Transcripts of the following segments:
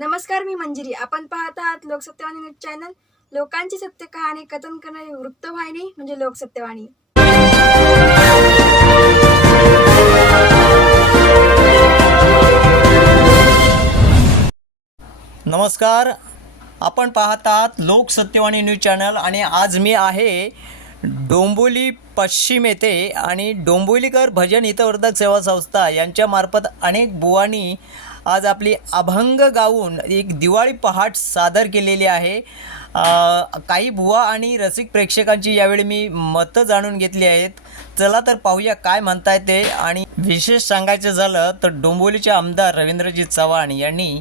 नमस्कार मी मंजिरी. आपण पाहत आहात लोकसत्यवाणी न्यूज चॅनल. लोकांची सत्य कहाणी कथन करणारी वृत्तवाहिनी म्हणजे लोकसत्यवाणी नमस्कार. आपण पाहत आहात लोकसत्यवाणी न्यूज चॅनल आणि आज मी आहे डोंबोली पश्चिम येथे आणि डोंबोलीकर भजन हितवर्धक सेवा संस्था यांच्यामार्फत अनेक बुवांनी आज आपली अभंग गाऊन एक दिवाळी पहाट सादर केलेली आहे. काही बुवा आणि रसिक प्रेक्षकांची यावेळी मी मतं जाणून घेतली आहेत. चला तर पाहूया काय म्हणताय ते आणि विशेष सांगायचं झालं तर डोंबोलीचे आमदार रवींद्रजी चव्हाण यांनी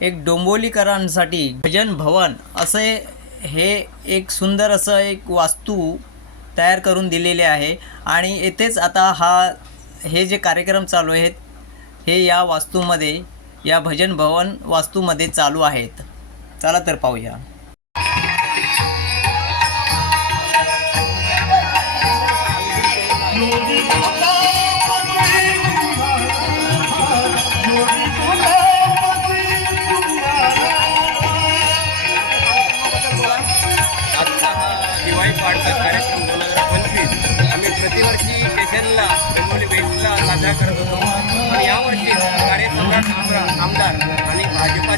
एक डोंबोलीकरांसाठी भजन भवन असे हे एक सुंदर असं एक वास्तू तयार करून दिलेले आहे. आणि येथेच आता हा हे जे कार्यक्रम चालू आहेत हे या वास्तूमध्ये या भजन भवन वास्तूमध्ये चालू आहेत. चला तर पाहूया.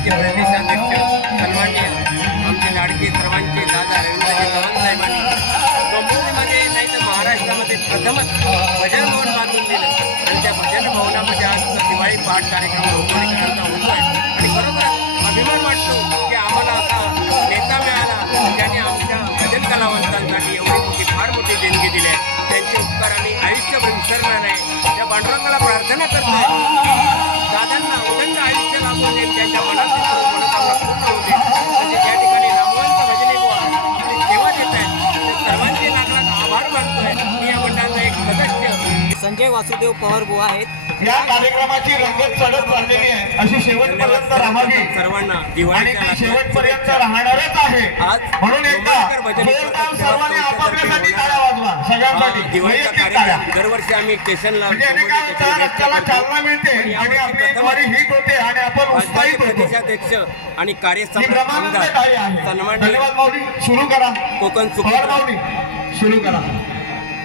आमचे प्रदेशाध्यक्ष सन्मान्य आमचे लाडके सर्वांचे दादा रवींद्रजी चव्हाण साहेबांनी डोंबिवलीमध्ये नाही तर महाराष्ट्रामध्ये प्रथमच भजन भवन बांधून दिलं. आणि त्या भजन भवनामध्ये आज दिवाळी पाठ कार्यक्रम डोंबिवलीकरांचा होतो आहे आणि बरोबर अभिमान वाटतो की आम्हाला आता नेता मिळाला. ज्याने आमच्या भजन कलावंतांसाठी एवढी मोठी फार मोठी देणगी दिली आहे. त्यांचे उपकार आम्ही आयुष्यभर विसरणार नाही. त्या पांडुरंगाला प्रार्थना करतोय. संजय वासुदेव पवार बुवा आहेत. या कार्यक्रमाची रंगत चढत चाललेली आहे. अशी शेवटपर्यंत राहावी सर्वांना आणि दिवाळीच्या ती लाखात शेवटपर्यंत राहणारच आहे. आज म्हणून एकदा भजनी जोरदार सर्वांनी आपापल्यासाठी टाळ्या वाजवा. हा सगळ्यांसाठी दिवाळीचा वैयक्तिक टाळ्या कार्यक्रम. दरवर्षी आम्ही स्टेशनला म्हणजे रस्त्याला. चालना मिळते आणि आपली द्वारी हिट होते आणि आपण उत्साहित होतो. प्रदेशाध्यक्ष आणि ही कार्यसम्राट ब्रह्मानंद आमदार टाळी आहे. सन्माननीय धन्यवाद माऊली. सुरू करा. कोकण पवार माऊली. सुरू करा.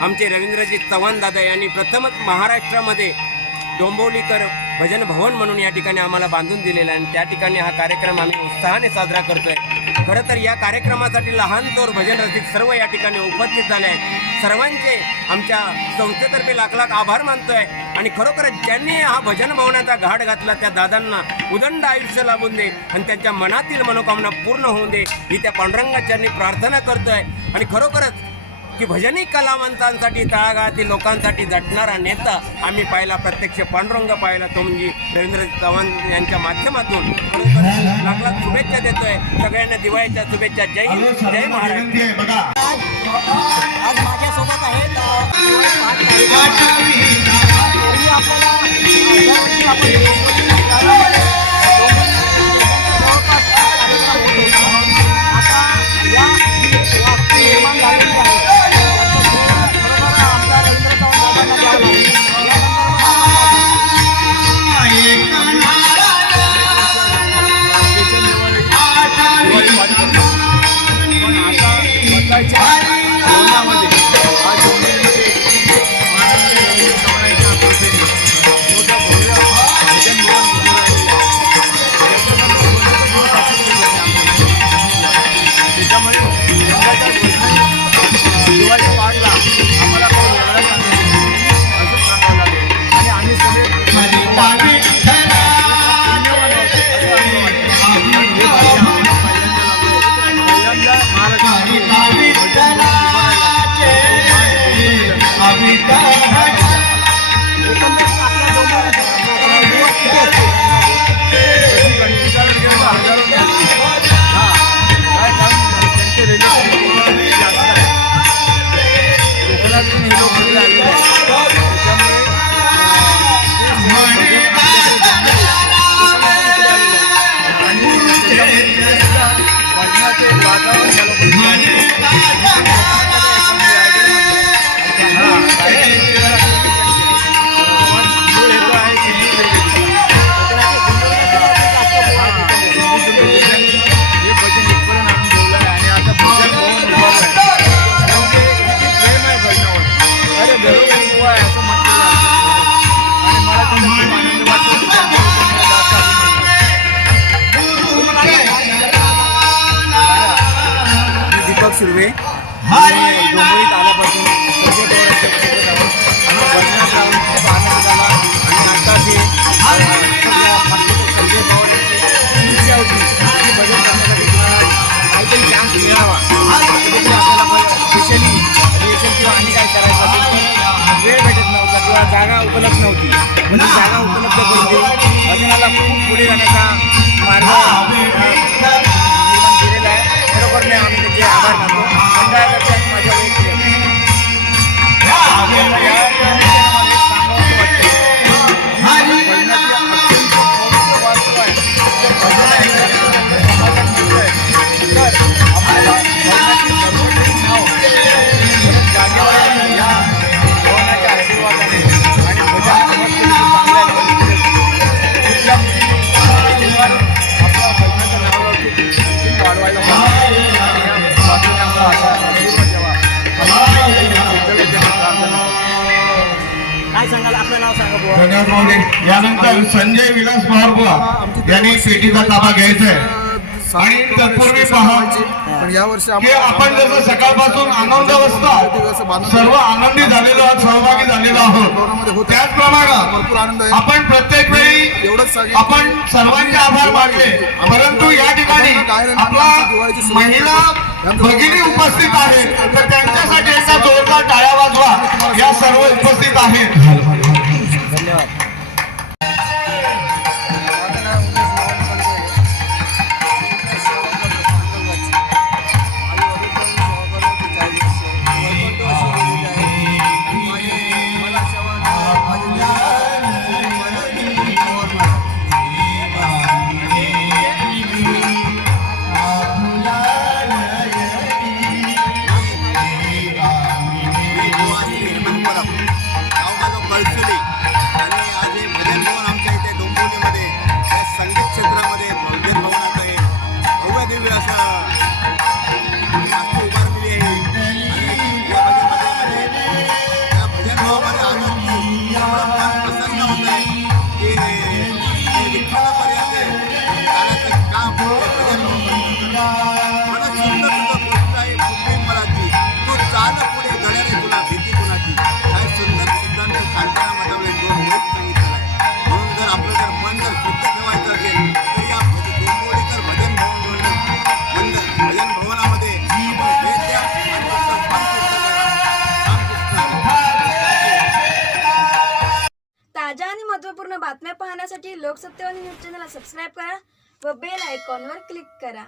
आमचे रवींद्रजी चव्हाण दादा यांनी प्रथमच महाराष्ट्रामध्ये डोंबवलीकर भजन भवन म्हणून या ठिकाणी आम्हाला बांधून दिलेला आहे. आणि त्या ठिकाणी हा कार्यक्रम आम्ही उत्साहाने साजरा करतोय. खरं तर या कार्यक्रमासाठी लहान तोर भजन रसिक सर्व या ठिकाणी उपस्थित झाले आहेत. सर्वांचे आमच्या संस्थेतर्फे लाख लाख आभार मानतोय. आणि खरोखरच ज्यांनी हा भजन भवनाचा घाट घातला त्या दादांना उदंड आयुष्य लाभून दे आणि त्यांच्या मनातील मनोकामना पूर्ण होऊ दे. ही त्या पांडुरंगाच्यांनी प्रार्थना करतोय. आणि खरोखरच की भजनी कलावंतांसाठी तळागाळातील लोकांसाठी झटणारा नेता आम्ही पाहिला प्रत्यक्ष पांडुरंग पाहिला तो म्हणजे रवींद्र चव्हाण यांच्या माध्यमातून. लाख शुभेच्छा देतोय. सगळ्यांना दिवाळीच्या शुभेच्छा. जय जय बघा. आज माझ्यासोबत आहेत आपल्याला डोंबिवलीत आल्यापासून पवारांच्या सोबत आहोत आम्ही भजनात राहून खूप आनंद झाला आणि आता ते सगळ्या मागचे संजय पवार यांची इच्छा होती की भजन करण्यासाठी तुम्हाला काहीतरी चान्स मिळावा कधीतरी आपल्याला स्पेशली रिएशन किंवा आणि काय करायचं असेल तर वेळ भेटत नव्हता किंवा जागा उपलब्ध नव्हती म्हणजे जागा उपलब्ध करून देऊन भजनाला खूप पुढे जाण्याचा मार्ग महोदय यानंतर संजय विलास पवार बुवा यांनी पेटीचा ताबा घ्यायचा आहे आणि तत्पूर्वी पहा पण यावर्षी की आपण जसं सकाळपासून आनंद असता सर्व आनंदी झालेलो आहोत सहभागी झालेलो आहोत त्याचप्रमाणे भरपूर आनंद आहे आपण प्रत्येक वेळी एवढंच आपण सर्वांचे आभार मानले परंतु या ठिकाणी आपला महिला भगिनी उपस्थित आहेत तर त्यांच्यासाठी एका जोरदार टाळ्या वाजवा या सर्व उपस्थित आहेत पाहण्यासाठी लोकसत्तेवाणी न्यूज चॅनलला सबस्क्राईब करा व बेल आयकॉनवर क्लिक करा.